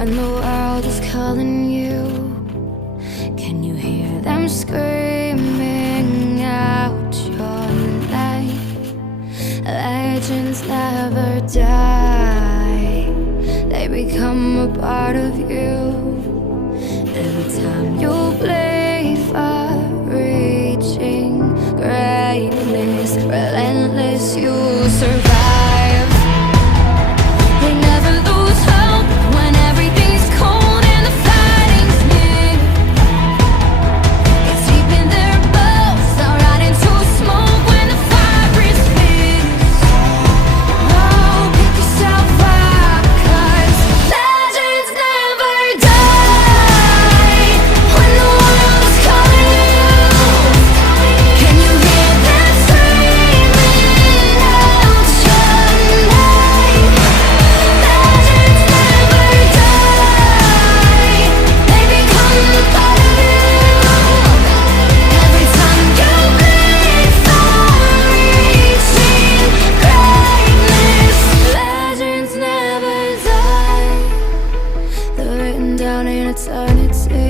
When the world is calling you, can you hear them screaming out your name? Legends never die, they become a part of you. Every time you play for reaching greatness, relentless, you survive. They never lose hope when everything's cold and the fighting's near. It's deep in their bones, they'll rot into smoke when the fire is fierce. Oh, pick yourself up, 'cause legends never die. When the world is calling you, can you hear them screaming out your name? Legends never die, they become a part of you. Every time you bleed for reaching greatness, legends never die. They're written down in eternity.